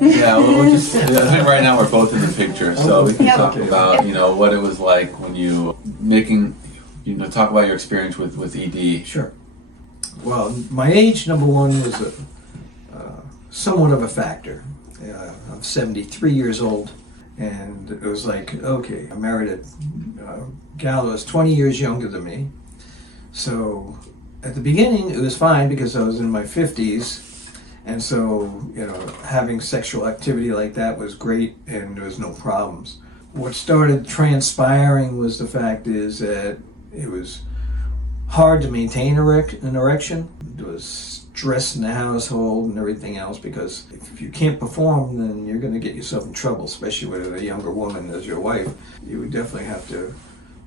Yeah, well, just, I think right now we're both in the picture, so we can Yep. talk about, what it was like when you talk about your experience with ED. Sure. Well, my age, number one, was somewhat of a factor. I'm 73 years old, and it was like, okay, I married a gal that was 20 years younger than me. So at the beginning, it was fine because I was in my 50s. And so, having sexual activity like that was great and there was no problems. What started transpiring was the fact is that it was hard to maintain an erection. There was stress in the household and everything else because if you can't perform, then you're going to get yourself in trouble, especially with a younger woman as your wife. You would definitely have to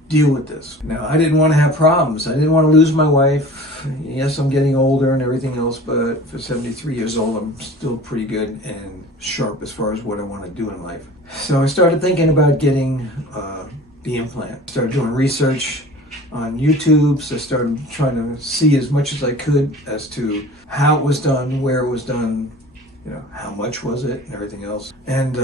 deal with this. Now, I didn't want to have problems. I didn't want to lose my wife. Yes, I'm getting older and everything else, but for 73 years old, I'm still pretty good and sharp as far as what I want to do in life. So I started thinking about getting the implant. Started doing research on YouTube, so I started trying to see as much as I could as to how it was done, where it was done, how much was it, and everything else. And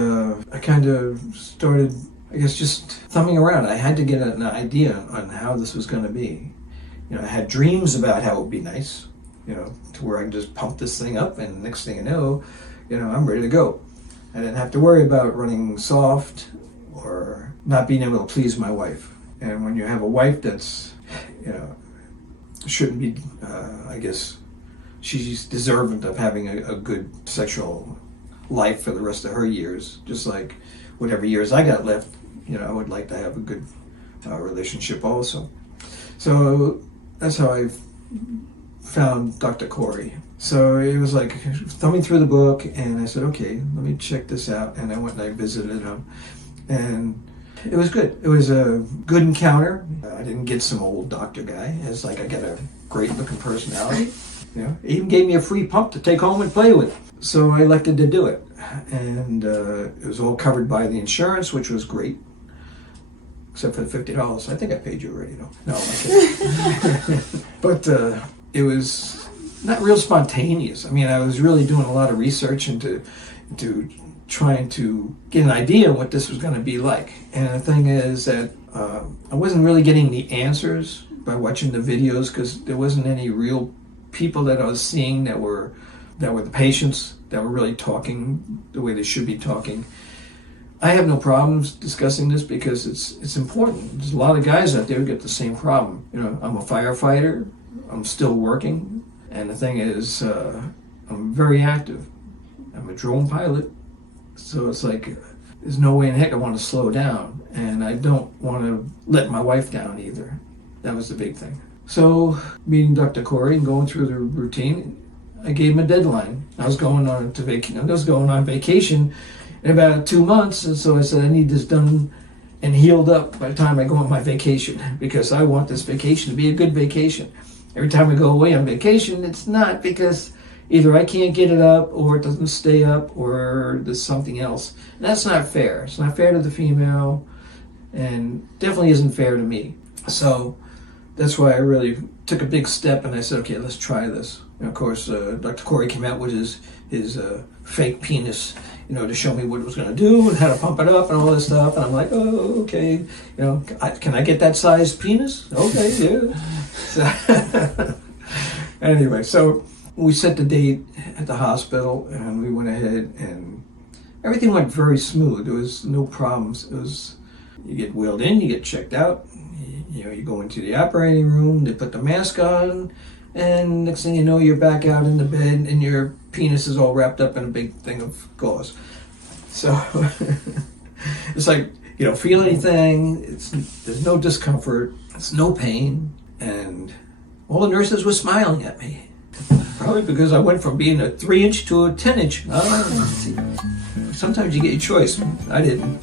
I kind of started, I guess, just thumbing around. I had to get an idea on how this was going to be. I had dreams about how it would be nice, to where I can just pump this thing up and next thing you know, I'm ready to go. I didn't have to worry about running soft or not being able to please my wife. And when you have a wife that's, shouldn't be, I guess, she's deserving of having a good sexual life for the rest of her years, just like whatever years I got left, I would like to have a good relationship also. So that's how I found Dr. Khouri. So it was like thumbing through the book, and I said, okay, let me check this out. And I went and I visited him, and it was good. It was a good encounter. I didn't get some old doctor guy. It's like I got a great looking personality. He even gave me a free pump to take home and play with. So I elected to do it. And it was all covered by the insurance, which was great. Except for the $50. I think I paid you already, though. No, I can't. But it was not real spontaneous. I mean, I was really doing a lot of research into trying to get an idea of what this was going to be like. And the thing is that I wasn't really getting the answers by watching the videos because there wasn't any real people that I was seeing that were the patients that were really talking the way they should be talking. I have no problems discussing this because it's important. There's a lot of guys out there who get the same problem. I'm a firefighter. I'm still working. And the thing is, I'm very active. I'm a drone pilot. So it's like, there's no way in heck I want to slow down. And I don't want to let my wife down either. That was the big thing. So, meeting Dr. Khouri and going through the routine, I gave him a deadline. I was going on vacation in about 2 months, and so I said I need this done and healed up by the time I go on my vacation because I want this vacation to be a good vacation. Every time I go away on vacation, it's not because either I can't get it up or it doesn't stay up or there's something else. And that's not fair. It's not fair to the female and definitely isn't fair to me. So that's why I really took a big step and I said, okay, let's try this. And of course, Dr. Khouri came out with his fake penis, to show me what it was going to do and how to pump it up and all this stuff. And I'm like, oh, okay, can I get that size penis? Okay, yeah. So anyway, so we set the date at the hospital and we went ahead and everything went very smooth. There was no problems. It was, you get wheeled in, you get checked out, you go into the operating room, they put the mask on, and next thing you know, you're back out in the bed and your penis is all wrapped up in a big thing of gauze. So it's like, you don't feel anything, there's no discomfort, it's no pain, and all the nurses were smiling at me. Probably because I went from being a 3-inch to a 10-inch. Sometimes you get your choice. I didn't.